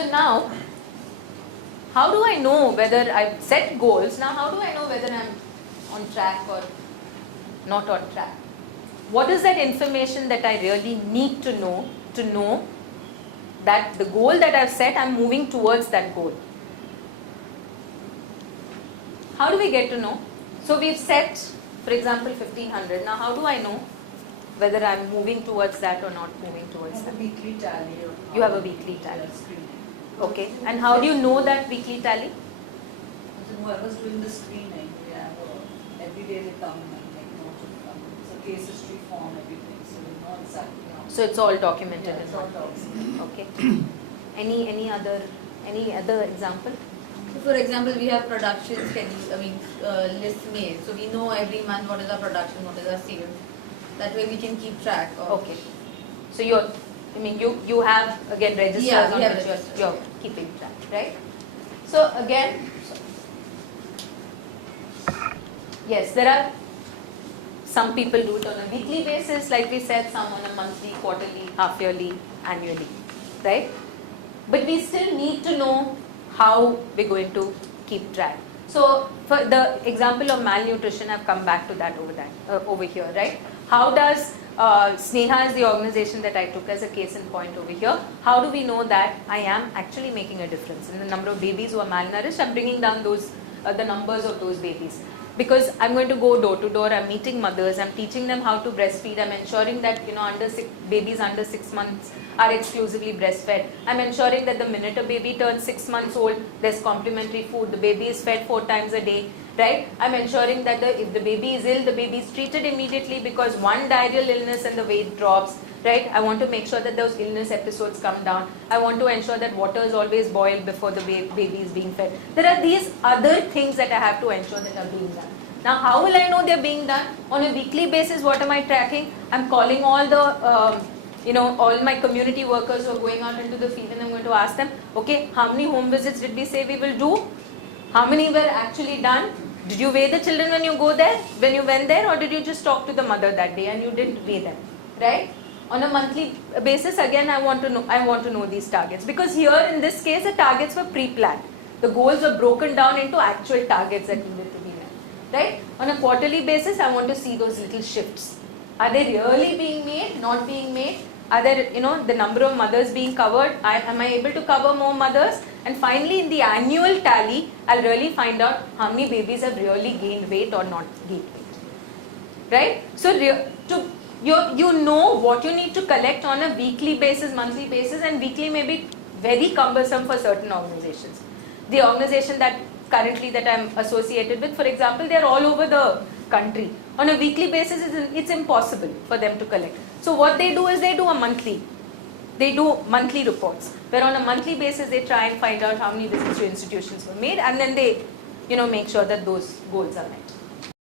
So now, how do I know whether I've set goals? Now, how do I know whether I'm on track or not on track? What is that information that I really need to know that the goal that I've set, I'm moving towards that goal? How do we get to know? So we've set, for example, 1500. Now, how do I know whether I'm moving towards that or not moving towards that? A weekly tally. You have a weekly tally. Okay. And how do you know that weekly tally? So whoever's doing the screening, we have every day they come and make notes of them. It's a case history form, everything. So we know exactly how. So it's all documented in It's all one place. documented. Okay. Any other example? So for example, we have production schedule, lists made. So we know every month what is our production, what is our sales. That way we can keep track of. Okay. So you have again registers Yeah, on we have which registers. you're keeping track, right? So again, yes, there are some people do it on a weekly basis, like we said, some on a monthly, quarterly, half yearly, annually, right? But we still need to know how we're going to keep track. So for the example of malnutrition, I've come back to that over here, right? How does Sneha is the organization that I took as a case in point over here. How do we know that I am actually making a difference in the number of babies who are malnourished? I'm bringing down those the numbers of those babies. Because I'm going to go door to door, I'm meeting mothers, I'm teaching them how to breastfeed, I'm ensuring that babies under 6 months are exclusively breastfed. I'm ensuring that the minute a baby turns 6 months old, there's complementary food, the baby is fed 4 times a day, right? I'm ensuring that if the baby is ill, the baby is treated immediately because one diarrheal illness and the weight drops, right? I want to make sure that those illness episodes come down. I want to ensure that water is always boiled before the baby is being fed. There are these other things that I have to ensure that are being done. Now, how will I know they're being done? On a weekly basis, what am I tracking? I'm calling all the, all my community workers who are going out into the field, and I'm going to ask them, okay, how many home visits did we say we will do? How many were actually done? Did you weigh the children when you went there, or did you just talk to the mother that day and you didn't weigh them, right? On a monthly basis, again, I want to know these targets, because here in this case, the targets were pre-planned. The goals were broken down into actual targets that needed to be met, right? On a quarterly basis, I want to see those little shifts. Are they really being made, not being made? Are there, the number of mothers being covered? Am I able to cover more mothers? And finally, in the annual tally, I'll really find out how many babies have really gained weight or not gained weight, right? So, you know what you need to collect on a weekly basis, monthly basis, and weekly may be very cumbersome for certain organizations. The organization that I'm associated with, for example, they're all over the country. On a weekly basis, it's impossible for them to collect. So what they do is they do monthly reports, where on a monthly basis they try and find out how many visits to institutions were made, and then they, make sure that those goals are met.